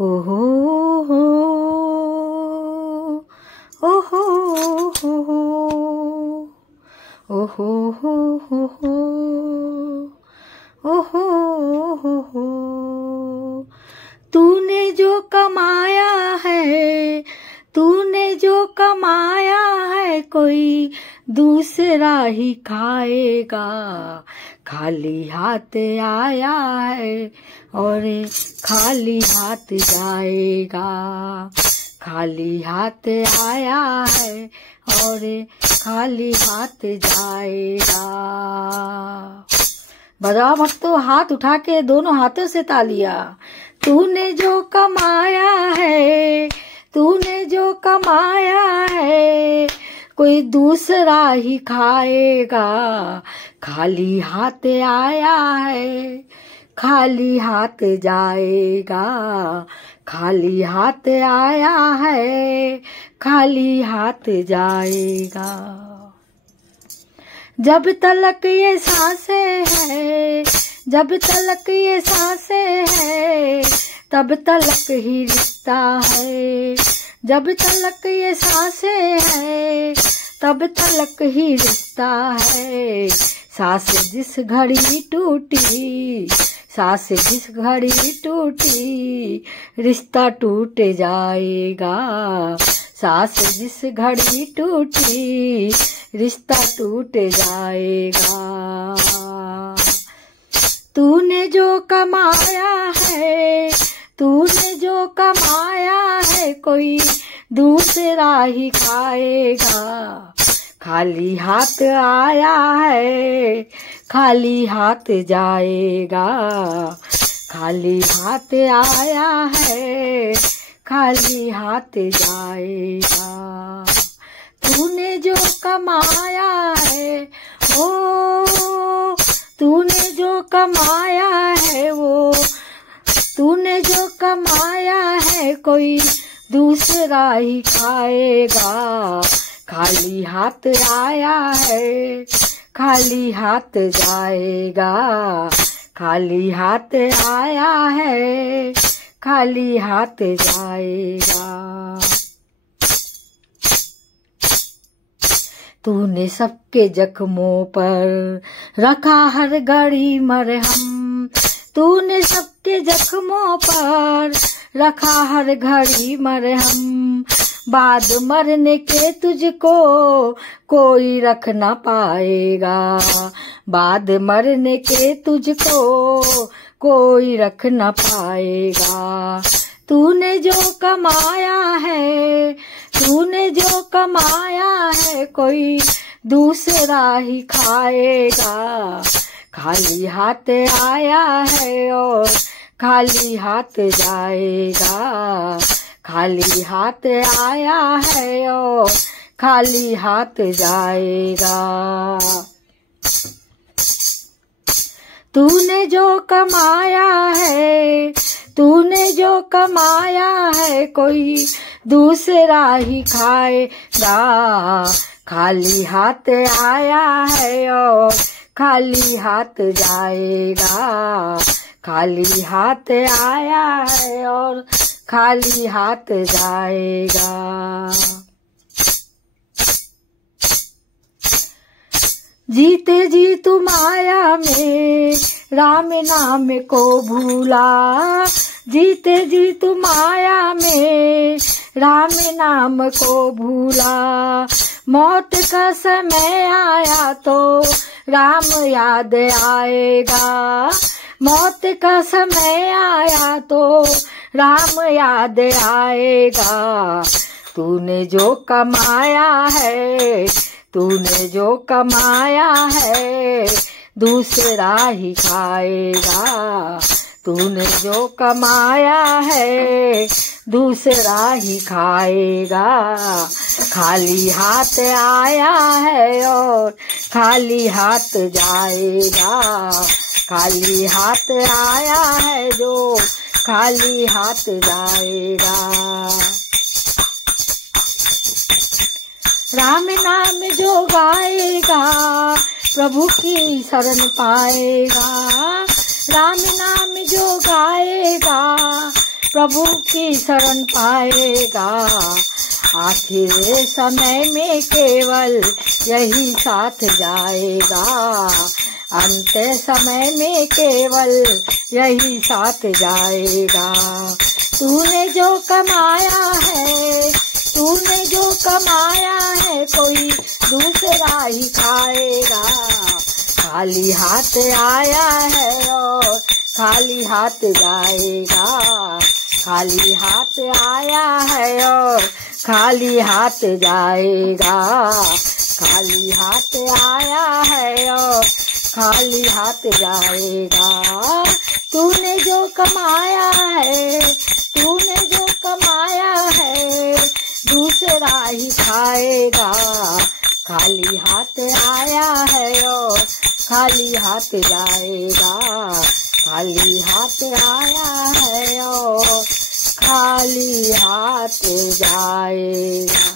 ओहो हो, ओहो हो, ओहो हो, ओहो हो। तूने जो कमाया है, तूने जो कमाया है, कोई दूसरा ही खाएगा। खाली हाथ आया है और खाली हाथ जाएगा। खाली हाथ आया है और खाली हाथ जाएगा। बजाओ भक्तों, हाथ उठा के दोनों हाथों से तालियां। तूने जो कमाया है, तूने जो कमाया है, कोई दूसरा ही खाएगा। खाली हाथ आया है, खाली हाथ जाएगा। खाली हाथ आया है, खाली हाथ जाएगा। जब तलक ये सांसें हैं, जब तलक ये सांसें हैं, तब तलक ही रिश्ता है। जब तलक ये सांसें हैं, तब तलक ही रिश्ता है। सांस जिस घड़ी टूटी, सांस जिस घड़ी टूटी, रिश्ता टूट जाएगा। सांस जिस घड़ी टूटी, रिश्ता टूट जाएगा। तूने जो कमाया है, तूने जो कमाया है, कोई दूसरा ही खाएगा। खाली हाथ आया है, खाली हाथ जाएगा। खाली हाथ आया है, खाली हाथ जाएगा। तूने जो कमाया है, ओ तूने जो कमाया है, वो तूने जो कमाया है, कोई दूसरा ही खाएगा। खाली हाथ आया है, खाली हाथ जाएगा। खाली हाथ आया है, खाली हाथ जाएगा। तूने सबके जख्मों पर रखा हर घड़ी मरहम। तूने सबके जख्मों पर रखा हर घड़ी मरहम। बाद मरने के तुझको कोई रख ना पाएगा। बाद मरने के तुझको कोई रख ना पाएगा। तूने जो कमाया है, तूने जो कमाया है, कोई दूसरा ही खाएगा। खाली हाथ आया है और खाली हाथ जाएगा। खाली हाथ आया है और खाली हाथ जाएगा। तूने जो कमाया है, तूने जो कमाया है, कोई दूसरा ही खाएगा। खाली हाथ आया है और खाली हाथ जाएगा। खाली हाथ आया है और खाली हाथ जाएगा। जीते जी तू माया में राम नाम को भूला। जीते जी तू माया में राम नाम को भूला। मौत का समय आया तो राम याद आएगा। मौत का समय आया तो राम याद आएगा। तूने जो कमाया है, तूने जो कमाया है, दूसरा ही खाएगा। तूने जो कमाया है, दूसरा ही खाएगा। खाली हाथ आया है और खाली हाथ जाएगा। खाली हाथ आया है जो खाली हाथ जाएगा। राम नाम जो गाएगा प्रभु की शरण पाएगा। राम नाम जो गाएगा प्रभु की शरण पाएगा। आखिर समय में केवल यही साथ जाएगा। अंत समय में केवल यही साथ जाएगा। तूने जो कमाया है, तूने जो कमाया है, कोई दूसरा ही खाएगा। खाली हाथ आया है और खाली हाथ जाएगा। खाली हाथ आया है और खाली हाथ जाएगा। खाली हाथ आया है और खाली हाथ जाएगा। तूने जो कमाया है, तूने जो कमाया है, दूसरा ही खाएगा। खाली हाथ आया है और खाली हाथ जाएगा। खाली हाथ आया है और खाली हाथ जाएगा।